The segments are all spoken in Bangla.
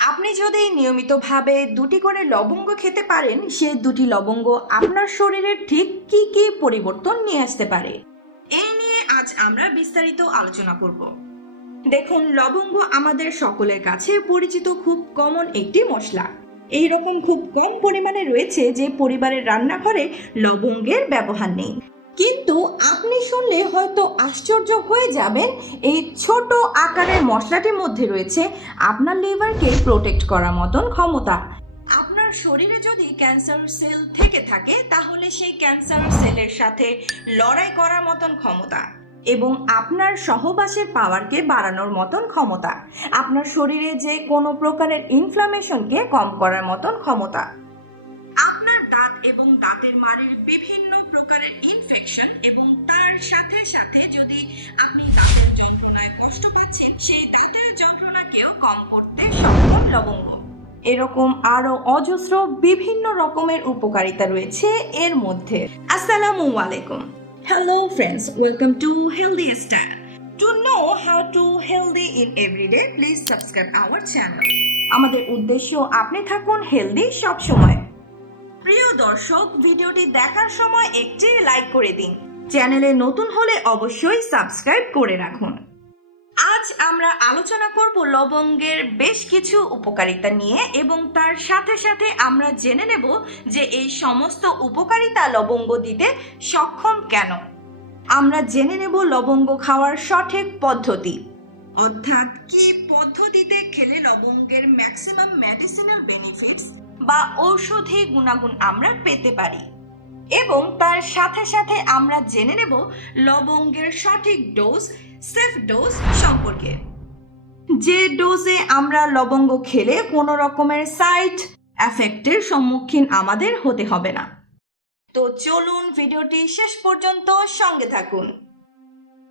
আপনি যদি নিয়মিতভাবে দুটি করে লবঙ্গ খেতে পারেন সে দুটি লবঙ্গ আপনার শরীরের ঠিক কি কি পরিবর্তন নিয়ে আসতে পারে? এই নিয়ে আজ আমরা বিস্তারিত আলোচনা করব। দেখুন, লবঙ্গ আমাদের সকলের কাছে পরিচিত খুব কমন একটি মশলা। এই রকম খুব কম পরিমাণে রয়েছে যে পরিবারের রান্নাঘরে লবঙ্গের ব্যবহার নেই। কিন্তু আপনি শুনলে হয়তো আশ্চর্য হয়ে যাবেন, এই ছোট আকারের মশলাটির মধ্যে রয়েছে আপনার লিভারকে প্রোটেক্ট করার মতন ক্ষমতা। আপনার শরীরে যদি ক্যান্সার সেল থেকে থাকে, তাহলে সেই ক্যান্সার সেলের সাথে লড়াই করার মতন ক্ষমতা এবং আপনার সহবাসের পাওয়ারকে বাড়ানোর মতন ক্ষমতা। আপনার শরীরে যে কোনো প্রকারের ইনফ্লামেশনকে কম করার মতন ক্ষমতা। এবং দাঁতের মাড়ির বিভিন্ন প্রকারের ইনফেকশন এবং তার সাথে সাথে যদি আপনি দাঁতের যন্ত্রণায় কষ্ট পাচ্ছেন সেই দাঁতের যন্ত্রণাকেও কম করতে সক্ষম লবঙ্গ। এরকম আরও অজস্র বিভিন্ন রকমের উপকারিতা রয়েছে এর মধ্যে। আসসালামু আলাইকুম। Hello friends welcome to healthy style to know how to healthy in everyday please subscribe our channel আমাদের উদ্দেশ্য আপনি থাকুন হেলদি সব সময় প্রিয় দর্শক, ভিডিওটি দেখার সময় একটি লাইক করে দিন। চ্যানেলে নতুন হলে অবশ্যই সাবস্ক্রাইব করে রাখুন। আজ আমরা আলোচনা করব লবঙ্গের বেশ কিছু উপকারিতা নিয়ে এবং তার সাথে সাথে আমরা জেনে নেব যে এই সমস্ত উপকারিতা লবঙ্গ দিতে সক্ষম কেন। আমরা জেনে নেব লবঙ্গ খাওয়ার সঠিক পদ্ধতি। অর্থাৎ কি পদ্ধতিতে খেলে লবঙ্গের ম্যাক্সিমাম মেডিসিনাল বেনিফিটস বা ঔষধি গুণাগুণ আমরা পেতে পারি। এবং তার সাথে সাথে আমরা জেনে নেব লবঙ্গের সঠিক ডোজ, সেফ ডোজ সম্পর্কে। যে ডোজে আমরা লবঙ্গ খেলে কোনো রকমের সাইড এফেক্টের সম্মুখীন আমাদের হতে হবে না। তো চলুন ভিডিওটি শেষ পর্যন্ত সঙ্গে থাকুন।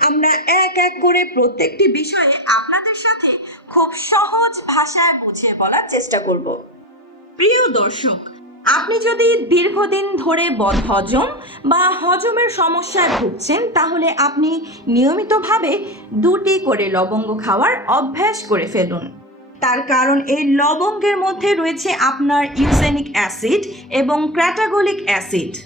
আমরা এক এক করে প্রত্যেকটি বিষয়ে আপনাদের সাথে খুব সহজ ভাষায় বুঝিয়ে বলার চেষ্টা করব। প্রিয় দর্শক, আপনি যদি দীর্ঘদিন ধরে বদহজম বা হজমের সমস্যায় ভুগছেন, তাহলে আপনি নিয়মিতভাবে দুটি করে লবঙ্গ খাওয়ার অভ্যাস করে ফেলুন। তার কারণ, এই লবঙ্গের মধ্যে রয়েছে আপনার ইউজেনিক অ্যাসিড এবং ক্র্যাটাগোলিক অ্যাসিড।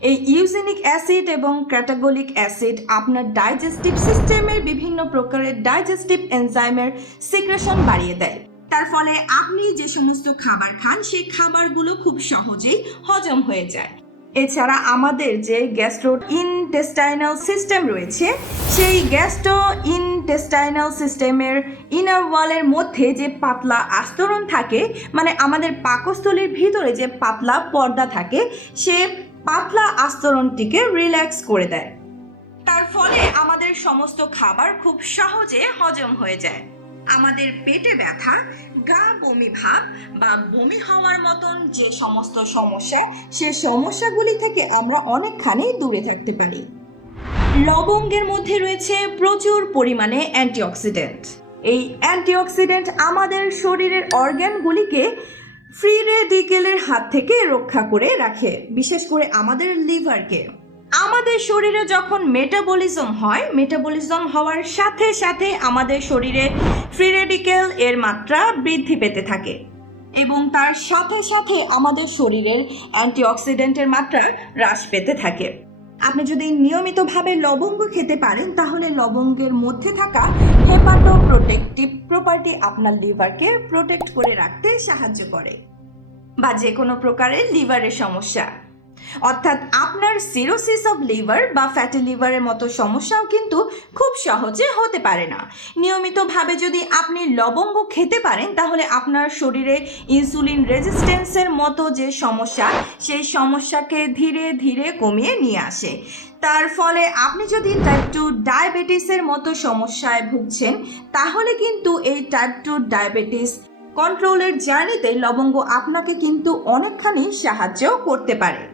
এই ইউজেনিক অ্যাসিড এবং ক্যাটাগোলিক অ্যাসিড আপনার ডাইজেস্টিভ সিস্টেমের বিভিন্ন প্রকারের ডাইজেস্টিভ এনজাইমের সিক্রেশন বাড়িয়ে দেয়। তার ফলে আপনি যে সমস্ত খাবার খান, সেই খাবারগুলো খুব সহজেই হজম হয়ে যায়। এছাড়া আমাদের যে গ্যাস্ট্রো ইনটেস্টাইনাল সিস্টেম রয়েছে, সেই গ্যাস্ট্রো ইনটেস্টাইনাল সিস্টেমের ইনার ওয়ালের মধ্যে যে পাতলা আস্তরণ থাকে মানে আমাদের পাকস্থলীর ভিতরে যে পাতলা পর্দা থাকে, সে পাতলা আস্তরণটিকে রিল্যাক্স করে দেয়। তার ফলে আমাদের সমস্ত খাবার খুব সহজে হজম হয়ে যায়। আমাদের পেটে ব্যথা, গা বমি ভাব বা বমি হওয়ার মতন যে সমস্ত সমস্যা, সে সমস্যাগুলি থেকে আমরা অনেকখানি দূরে থাকতে পারি। লবঙ্গের মধ্যে রয়েছে প্রচুর পরিমাণে অ্যান্টিঅক্সিডেন্ট। এই অ্যান্টিঅক্সিডেন্ট আমাদের শরীরের অর্গ্যানগুলিকে ফ্রি রেডিকেলের হাত থেকে রক্ষা করে রাখে, বিশেষ করে আমাদের লিভারকে। আমাদের শরীরে যখন মেটাবলিজম হয় মেটাবলিজম হওয়ার সাথে সাথে আমাদের শরীরে ফ্রি রেডিকেল এর মাত্রা বৃদ্ধি পেতে থাকে এবং তার সাথে সাথে আমাদের শরীরের অ্যান্টিঅক্সিডেন্টের মাত্রা হ্রাস পেতে থাকে। আপনি যদি নিয়মিতভাবে লবঙ্গ খেতে পারেন, তাহলে লবঙ্গের মধ্যে থাকা হেপাটো প্রোটেক্টিভ প্রপার্টি আপনার লিভারকে প্রোটেক্ট করে রাখতে সাহায্য করে বা যে কোনো প্রকারের লিভারের সমস্যা। অর্থাৎ আপনার সিরোসিস অফ লিভার বা ফ্যাটি লিভারের মতো সমস্যাও কিন্তু খুব সহজে হতে পারে না। নিয়মিতভাবে যদি আপনি লবঙ্গ খেতে পারেন, তাহলে আপনার শরীরে ইনসুলিন রেজিস্ট্যান্সের মতো যে সমস্যা, সেই সমস্যাকে ধীরে ধীরে কমিয়ে নিয়ে আসে। তার ফলে আপনি যদি টাইপ টু ডায়াবেটিসের মতো সমস্যায় ভুগছেন, তাহলে কিন্তু এই টাইপ টু ডায়াবেটিস কন্ট্রোলের জার্নিতে লবঙ্গ আপনাকে কিন্তু অনেকখানি সাহায্য করতে পারে।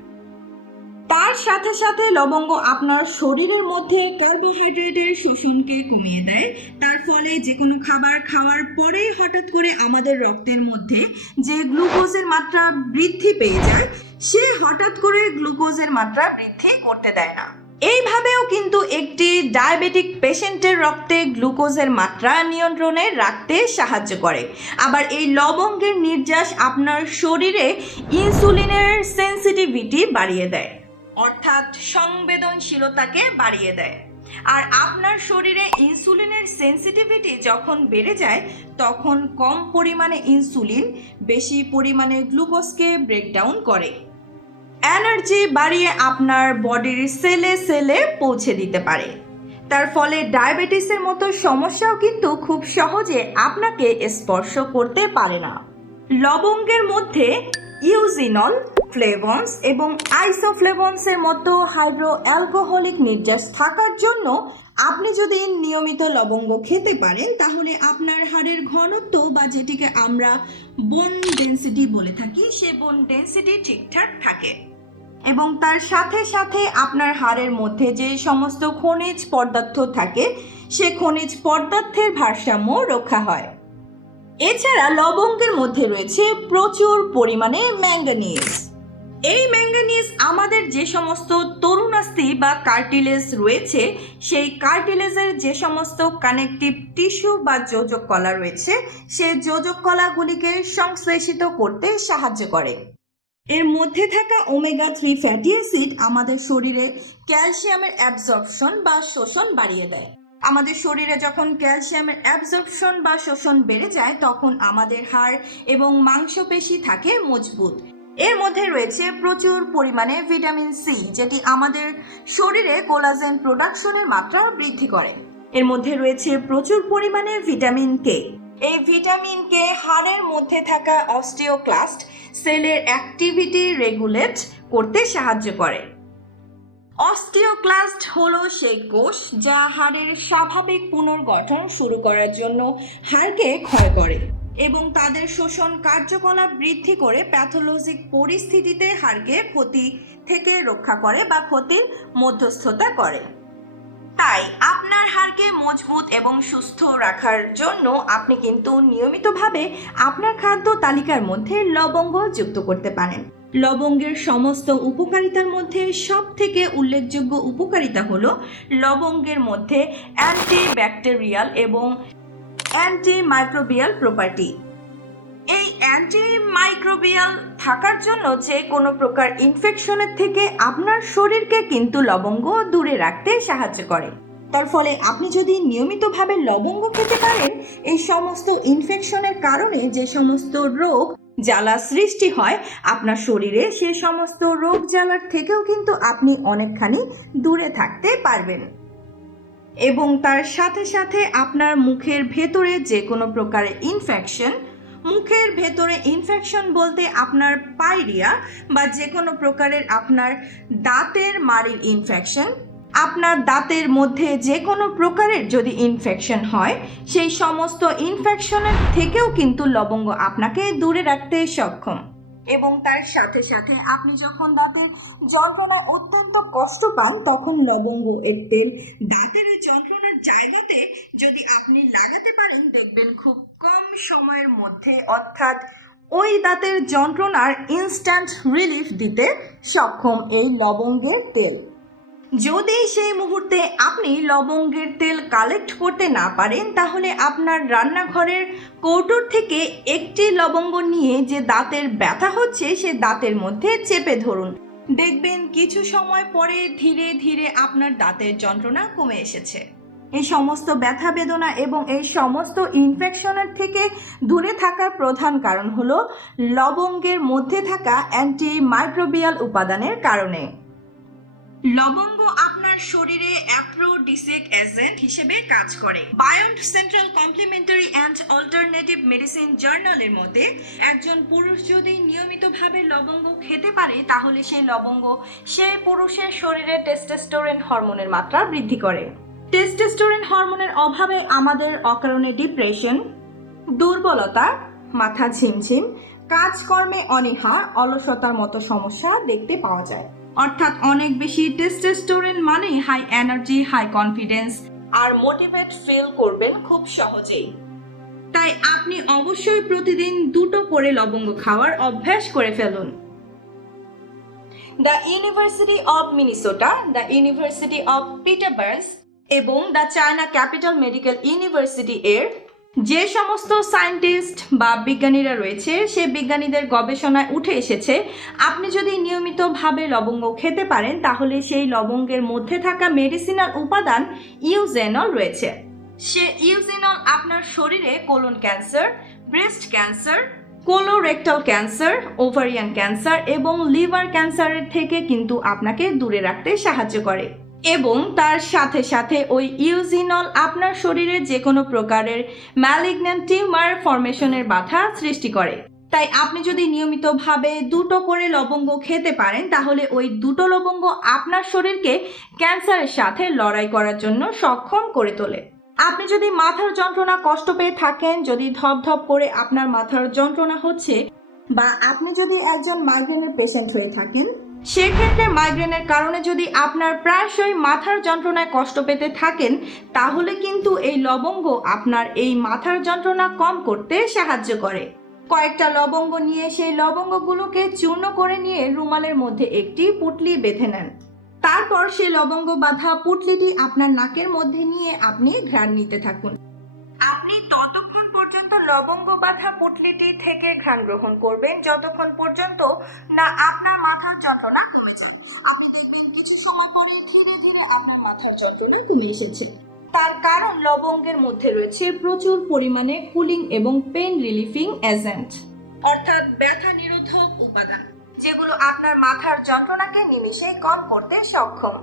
সাথে সাথে লবঙ্গ আপনার শরীরের মধ্যে কার্বোহাইড্রেটের শোষণকে কমিয়ে দেয়। তার ফলে যে কোনো খাবার খাওয়ার পরেই হঠাৎ করে আমাদের রক্তের মধ্যে যে গ্লুকোজের মাত্রা বৃদ্ধি পেয়ে যায়, সে হঠাৎ করে গ্লুকোজের মাত্রা বৃদ্ধি করতে দেয় না। এইভাবেও কিন্তু একটি ডায়াবেটিক পেশেন্টের রক্তে গ্লুকোজের মাত্রা নিয়ন্ত্রণে রাখতে সাহায্য করে। আবার এই লবঙ্গের নির্যাস আপনার শরীরে ইনসুলিনের সেন্সিটিভিটি বাড়িয়ে দেয়। অর্থাৎ সংবেদনশীলতাকে বাড়িয়ে দেয়। আর আপনার শরীরে ইনসুলিনের সেন্সিটিভিটি যখন বেড়ে যায়, তখন কম পরিমাণে ইনসুলিন, বেশি পরিমাণে গ্লুকোজকে ব্রেকডাউন করে। এনার্জি বাড়িয়ে আপনার বডির সেলে সেলে পৌঁছে দিতে পারে। তার ফলে ডায়াবেটিসের মতো সমস্যাও কিন্তু খুব সহজে আপনাকে স্পর্শ করতে পারে না। লবঙ্গের মধ্যে ইউজিনল ফ্লেভন্স এবং আইসোফ্লেভন্সের মতো হাইড্রো অ্যালকোহলিক নির্যাস থাকার জন্য আপনি যদি নিয়মিত লবঙ্গ খেতে পারেন, তাহলে আপনার হাড়ের ঘনত্ব বা যেটিকে আমরা বোন ডেন্সিটি বলে থাকি, সে বোন ডেন্সিটি ঠিকঠাক থাকে। এবং তার সাথে সাথে আপনার হাড়ের মধ্যে যে সমস্ত খনিজ পদার্থ থাকে, সে খনিজ পদার্থের ভারসাম্য রক্ষা হয়। এছাড়া লবঙ্গের মধ্যে রয়েছে প্রচুর পরিমাণে ম্যাঙ্গানিজ এই ম্যাঙ্গানিজ আমাদের যে সমস্ত তরুণাস্থি বা কার্টিলেজ রয়েছে, সেই কার্টিলেজের যে সমস্ত কানেকটিভ টিস্যু বা যোজক কলা রয়েছে, সেই যোজক কলাগুলিকে সংশ্লেষিত করতে সাহায্য করে। এর মধ্যে থাকা ওমেগা থ্রি ফ্যাটি অ্যাসিড আমাদের শরীরে ক্যালসিয়ামের অ্যাবজর্পশন বা শোষণ বাড়িয়ে দেয়। আমাদের শরীরে যখন ক্যালসিয়ামের অ্যাবজর্পশন বা শোষণ বেড়ে যায়, তখন আমাদের হাড় এবং মাংসপেশি থাকে মজবুত। এর মধ্যে রয়েছে প্রচুর পরিমাণে ভিটামিন সি, যেটি আমাদের শরীরে কোলাজেন প্রোডাকশনের মাত্রা বৃদ্ধি করে। এর মধ্যে রয়েছে প্রচুর পরিমাণে ভিটামিন কে। এই ভিটামিন কে হাড়ের মধ্যে থাকা অস্টিওক্লাস্ট সেলের অ্যাক্টিভিটি রেগুলেট করতে সাহায্য করে। অস্টিওক্লাস্ট হলো সেই কোষ যা হাড়ের স্বাভাবিক পুনর্গঠন শুরু করার জন্য হাড়কে ক্ষয় করে। এবং তাদের শোষণ কার্যকলাপ বৃদ্ধি করে প্যাথোলজিক পরিস্থিতিতে হাড়কে ক্ষতি থেকে রক্ষা করে বা ক্ষতির মধ্যস্থতা করে। তাই আপনার হাড়কে মজবুত এবং সুস্থ রাখার জন্য আপনি কিন্তু নিয়মিতভাবে আপনার খাদ্য তালিকার মধ্যে লবঙ্গ যুক্ত করতে পারেন। লবঙ্গের সমস্ত উপকারিতার মধ্যে সব থেকে উল্লেখযোগ্য উপকারিতা হলো লবঙ্গের মধ্যে অ্যান্টি ব্যাকটেরিয়াল এবং অ্যান্টি মাইক্রোবিয়াল প্রপার্টি এই অ্যান্টি মাইক্রোবিয়াল থাকার জন্য যে কোনো প্রকার ইনফেকশনের থেকে আপনার শরীরকে কিন্তু লবঙ্গ দূরে রাখতে সাহায্য করে। তার ফলে আপনি যদি নিয়মিতভাবে লবঙ্গ খেতে পারেন, এই সমস্ত ইনফেকশনের কারণে যে সমস্ত রোগ জ্বালা সৃষ্টি হয়, আপনার শরীরে সে সমস্ত রোগ জ্বালার থেকেও কিন্তু আপনি অনেকখানি দূরে থাকতে পারবেন। এবং তার সাথে সাথে আপনার মুখের ভেতরে যে কোনো প্রকারের ইনফেকশন মুখের ভেতরে ইনফেকশন বলতে আপনার পাইরিয়া বা যে কোনো প্রকারের আপনার দাঁতের মাড়ির ইনফেকশন আপনার দাঁতের মধ্যে যে কোনো প্রকারের যদি ইনফেকশন হয়, সেই সমস্ত ইনফেকশনের থেকেও কিন্তু লবঙ্গ আপনাকে দূরে রাখতে সক্ষম। এবং তার সাথে সাথে আপনি যখন দাঁতের যন্ত্রণায় অত্যন্ত কষ্ট পান, তখন লবঙ্গ, এর তেল দাঁতের যন্ত্রণার জায়গাতে যদি আপনি লাগাতে পারেন, দেখবেন খুব কম সময়ের মধ্যে অর্থাৎ ওই দাঁতের যন্ত্রণার ইনস্ট্যান্ট রিলিফ দিতে সক্ষম এই লবঙ্গের তেল। যদি সেই মুহূর্তে আপনি লবঙ্গের তেল কালেক্ট করতে না পারেন, তাহলে আপনার রান্নাঘরের কৌটোর থেকে একটি লবঙ্গ নিয়ে যে দাঁতের ব্যথা হচ্ছে, সে দাঁতের মধ্যে চেপে ধরুন। দেখবেন কিছু সময় পরে ধীরে ধীরে আপনার দাঁতের যন্ত্রণা কমে এসেছে। এই সমস্ত ব্যথা বেদনা এবং এই সমস্ত ইনফেকশনের থেকে দূরে থাকার প্রধান কারণ হলো লবঙ্গের মধ্যে থাকা অ্যান্টি মাইক্রোবিয়াল উপাদানের কারণে। লবঙ্গ আপনার শরীরে অ্যাপ্রোডিসিক এজেন্ট হিসেবে কাজ করে। বায়োন্ট central complementary and alternative medicine জার্নালের মতে একজন পুরুষ যদি নিয়মিতভাবে লবঙ্গ খেতে পারে, তাহলে সেই লবঙ্গ সেই পুরুষের শরীরে টেস্টোস্টেরন হরমোনের মাত্রা বৃদ্ধি করে। টেস্টোস্টেরন হরমোনের অভাবে আমাদের অকারণে ডিপ্রেশন, দুর্বলতা, মাথা ঝিমঝিম, কাজকর্মে অনীহা, অলসতার মতো সমস্যা দেখতে পাওয়া যায়। অর্থাৎ অনেক বেশি টেস্টোস্টেরন মানে হাই এনার্জি হাই কনফিডেন্স আর মোটিভেট ফিল করবেন খুব সহজেই। তাই আপনি অবশ্যই প্রতিদিন দুটো করে লবঙ্গ খাওয়ার অভ্যাস করে ফেলুন। The university of Minnesota the university of Pittsburgh এবং the China capital medical university এর যে সমস্ত সায়েন্টিস্ট বা বিজ্ঞানীরা রয়েছে, সে বিজ্ঞানীদের গবেষণায় উঠে এসেছে। আপনি যদি নিয়মিতভাবে লবঙ্গ খেতে পারেন, তাহলে সেই লবঙ্গের মধ্যে থাকা মেডিসিনাল উপাদান ইউজেনল রয়েছে। সে ইউজেনল আপনার শরীরে colon cancer, breast cancer colorectal cancer ovarian cancer এবং লিভার ক্যান্সারের থেকে কিন্তু আপনাকে দূরে রাখতে সাহায্য করে। এবং তার সাথে সাথে ওই ইউজিনল আপনার শরীরে যে কোনো প্রকারের ম্যালিগন্যান্ট টিউমার ফরমেশনের বাধা সৃষ্টি করে। তাই আপনি যদি নিয়মিতভাবে দুটো করে লবঙ্গ খেতে পারেন, তাহলে ওই দুটো লবঙ্গ আপনার শরীরকে ক্যান্সারের সাথে লড়াই করার জন্য সক্ষম করে তোলে। আপনি যদি মাথার যন্ত্রণা কষ্ট পেয়ে থাকেন, যদি ধপধপ করে আপনার মাথার যন্ত্রণা হচ্ছে, বা আপনি যদি একজন মাইগ্রেনের পেশেন্ট হয়ে থাকেন সেক্ষেত্রে মাইগ্রেনের কারণে যদি আপনার প্রায়শই মাথার যন্ত্রণায় কষ্ট পেতে থাকেন, তাহলে কিন্তু এই লবঙ্গ আপনার এই মাথার যন্ত্রণা কম করতে সাহায্য করে। কয়েকটা লবঙ্গ নিয়ে সেই লবঙ্গগুলোকে চূর্ণ করে নিয়ে রুমালের মধ্যে একটি পুটলি বেঁধে নেন। তারপর সেই লবঙ্গ বাঁধা পুটলিটি আপনার নাকের মধ্যে নিয়ে আপনি ঘ্রাণ নিতে থাকুন। লবঙ্গ বাঁধা পুটলিটি থেকে ঘ্রাণ গ্রহণ করবেন। যতক্ষণ পর্যন্ত না আপনার মাথার যন্ত্রণা কমে যায়। আপনি দেখবেন কিছু সময় পরে ধীরে ধীরে আপনার মাথার যন্ত্রণা কমে এসেছে। তার কারণ লবঙ্গের মধ্যে রয়েছে প্রচুর পরিমাণে কুলিং এবং পেন রিলিফিং এজেন্ট। অর্থাৎ ব্যথা নিরোধক উপাদান, যেগুলো আপনার মাথার যন্ত্রণাকে নিমেষে কম করতে সক্ষম।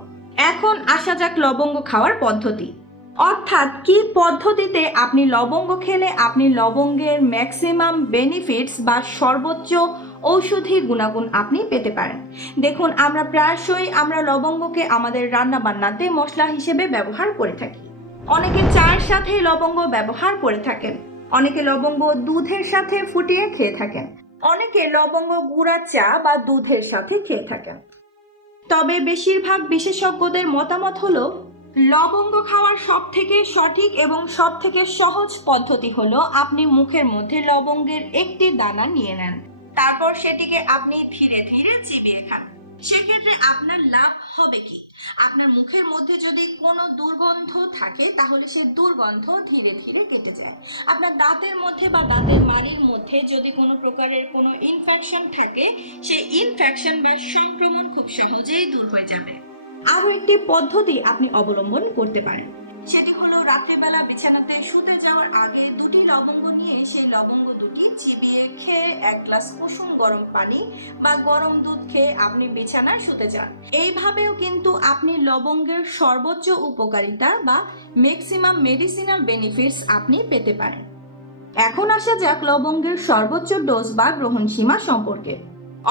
এখন আসা যাক লবঙ্গ খাওয়ার পদ্ধতি। অর্থাৎ কি পদ্ধতিতে আপনি লবঙ্গ খেলে আপনি লবঙ্গের ম্যাক্সিমাম বেনিফিটস বা সর্বোচ্চ ঔষধি গুণাগুণ আপনি পেতে পারেন। দেখুন, আমরা প্রায়শই আমরা লবঙ্গকে আমাদের রান্না বান্নাতে মশলা হিসেবে ব্যবহার করে থাকি। অনেকে চায়ের সাথে লবঙ্গ ব্যবহার করে থাকেন। অনেকে লবঙ্গ দুধের সাথে ফুটিয়ে খেয়ে থাকেন। অনেকে লবঙ্গ গুঁড়া চা বা দুধের সাথে খেয়ে থাকেন। তবে বেশিরভাগ বিশেষজ্ঞদের মতামত হলো লবঙ্গ খাওয়ার সব থেকে সঠিক এবং সব থেকে সহজ পদ্ধতি হলো আপনি মুখের মধ্যে লবঙ্গের একটি দানা নিয়ে নেন। তারপর সেটিকে আপনি ধীরে ধীরে চিবিয়ে খান। সেক্ষেত্রে আপনার লাভ হবে কি? আপনার মুখের মধ্যে যদি কোনো দুর্গন্ধ থাকে, তাহলে সে দুর্গন্ধ ধীরে ধীরে কেটে যায়। আপনার দাঁতের মধ্যে বা দাঁতের মাড়ির মধ্যে যদি কোনো প্রকারের কোনো ইনফেকশন থাকে, সেই ইনফেকশন বা সংক্রমণ খুব সহজেই দূর হয়ে যাবে। আরও একটি পদ্ধতি আপনি অবলম্বন করতে পারেন। সেটি হলো রাত্রেবেলা বিছানাতে শুতে যাওয়ার আগে দুটি লবঙ্গ নিয়ে সেই লবঙ্গ দুটি চিবিয়ে খেয়ে এক গ্লাস কুসুম গরম পানি বা গরম দুধ খেয়ে আপনি বিছানায় শুতে যান। এইভাবেও কিন্তু আপনি লবঙ্গের সর্বোচ্চ উপকারিতা বা ম্যাক্সিমাম মেডিসিনাল বেনিফিটস আপনি পেতে পারেন। এখন আসা যাক লবঙ্গের সর্বোচ্চ ডোজ বা গ্রহণসীমা সম্পর্কে।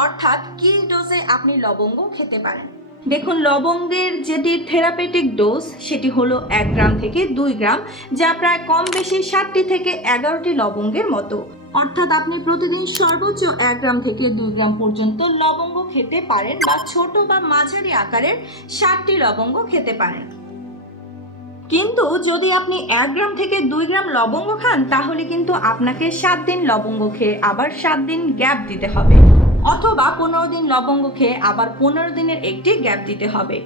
অর্থাৎ কি ডোজে আপনি লবঙ্গ খেতে পারেন? দেখুন, লবঙ্গের যেটি থেরাপেটিক ডোজ, সেটি হলো এক গ্রাম থেকে দুই গ্রাম, যা প্রায় কম বেশি ষাটটি থেকে এগারোটি লবঙ্গের মতো। অর্থাৎ আপনি প্রতিদিন সর্বোচ্চ এক গ্রাম থেকে দুই গ্রাম পর্যন্ত লবঙ্গ খেতে পারেন বা ছোট বা মাঝারি আকারের ষাটটি লবঙ্গ খেতে পারেন। কিন্তু যদি আপনি এক গ্রাম থেকে দুই গ্রাম লবঙ্গ খান, তাহলে কিন্তু আপনাকে সাত দিন লবঙ্গ খেয়ে আবার সাত দিন গ্যাপ দিতে হবে। অথবা পনেরো দিন লবঙ্গ খেয়ে আবার পনেরো দিনের একটি গ্যাপ দিতে হবে।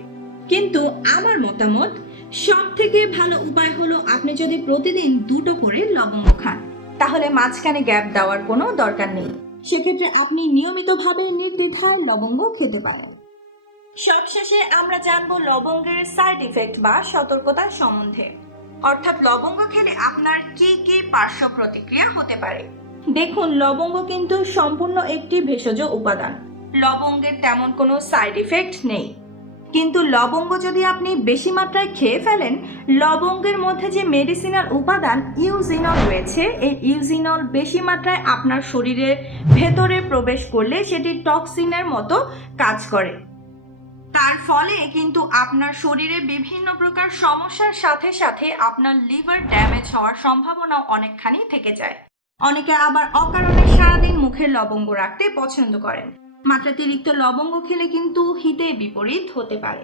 কিন্তু আমার মতামত সব থেকে ভালো উপায় হলো আপনি যদি প্রতিদিন দুটো করে লবঙ্গ খান, তাহলে মাঝখানে গ্যাপ দেওয়ার কোনো দরকার নেই। সেক্ষেত্রে আপনি নিয়মিতভাবে নির্দ্বিধায় লবঙ্গ খেতে পারেন। সবশেষে আমরা জানব লবঙ্গের সাইড ইফেক্ট বা সতর্কতা সম্বন্ধে। অর্থাৎ লবঙ্গ খেলে আপনার কি কি পার্শ্ব প্রতিক্রিয়া হতে পারে? দেখুন, লবঙ্গ কিন্তু সম্পূর্ণ একটি ভেষজ উপাদান। লবঙ্গের তেমন কোনো সাইড ইফেক্ট নেই। কিন্তু লবঙ্গ যদি আপনি বেশি মাত্রায় খেয়ে ফেলেন, লবঙ্গের মধ্যে যে মেডিসিনাল উপাদান ইউজিনল রয়েছে, এই ইউজিনল বেশি মাত্রায় আপনার শরীরের ভেতরে প্রবেশ করলে সেটি টক্সিনের মতো কাজ করে। তার ফলে কিন্তু আপনার শরীরে বিভিন্ন প্রকার সমস্যার সাথে সাথে আপনার লিভার ড্যামেজ হওয়ার সম্ভাবনাও অনেকখানি থেকে যায়। অনেকে আবার অকারণে সারাদিন মুখে লবঙ্গ রাখতে পছন্দ করেন। মাত্রাতিরিক্ত লবঙ্গ খেলে কিন্তু হিতে বিপরীত হতে পারে।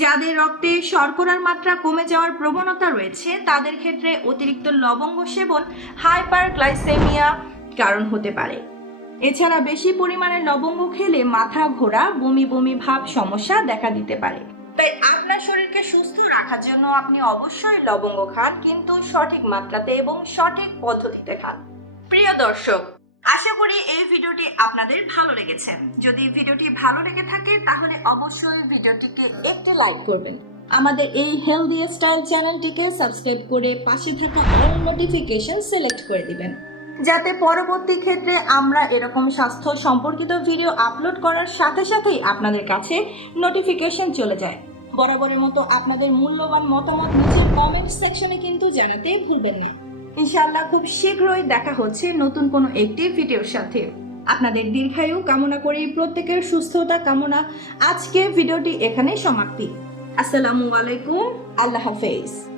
যাদের রক্তে শর্করার মাত্রা কমে যাওয়ার প্রবণতা রয়েছে, তাদের ক্ষেত্রে অতিরিক্ত লবঙ্গ সেবন হাইপার গ্লাইসেমিয়া কারণ হতে পারে। এছাড়া বেশি পরিমাণে লবঙ্গ খেলে মাথা ঘোরা, বমি বমি ভাব সমস্যা দেখা দিতে পারে। তাই আপনার শরীরকে সুস্থ রাখার জন্য আপনি অবশ্যই লবঙ্গ খান, কিন্তু সঠিক মাত্রাতে এবং সঠিক পদ্ধতিতে খান। প্রিয় দর্শক, আশা করি এই ভিডিওটি আপনাদের ভালো লেগেছে। যদি ভিডিওটি ভালো লেগে থাকে, তাহলে অবশ্যই ভিডিওটিকে একটি লাইক করবেন। আমাদের এই হেলদি স্টাইল চ্যানেলটিকে সাবস্ক্রাইব করে পাশে থাকা অল নোটিফিকেশন সিলেক্ট করে দিবেন। যাতে পরবর্তী ক্ষেত্রে আমরা এরকম স্বাস্থ্য সম্পর্কিত ভিডিও আপলোড করার সাথে সাথেই আপনাদের কাছে নোটিফিকেশন চলে যায়। বরাবরের মতো আপনাদের মূল্যবান মতামত নিচের কমেন্ট সেকশনে কিন্তু জানাতে ভুলবেন না। ইনশাআল্লাহ খুব শীঘ্রই দেখা হচ্ছে নতুন কোনো একটি ভিডিওর সাথে। আপনাদের দীর্ঘায়ু কামনা করি, প্রত্যেকের সুস্থতা কামনা। আজকে ভিডিওটি এখানে সমাপ্তি। আসসালামু আলাইকুম, আল্লাহ হাফেজ।